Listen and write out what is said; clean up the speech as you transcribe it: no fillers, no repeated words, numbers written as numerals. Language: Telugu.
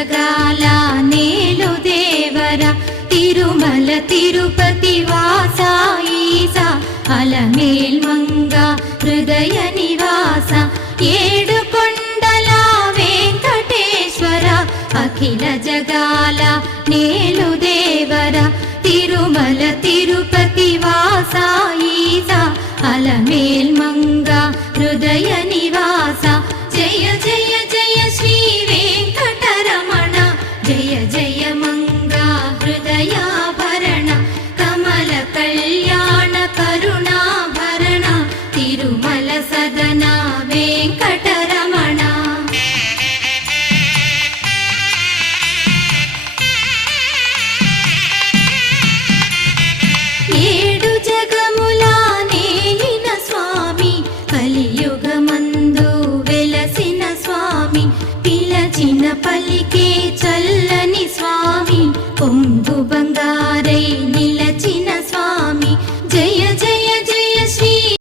జగాల నేలు దేవర తిరుమల తిరుపతి వాస ఈసా అలమేల్ మంగ హృదయ నివాస ఏడు కొండల వెంకటేశ్వర అఖిల జగాల నేలు దేవర తిరుమల తిరుపతి వాస ఈసా అలమేల్ మంగ హృదయ నివాస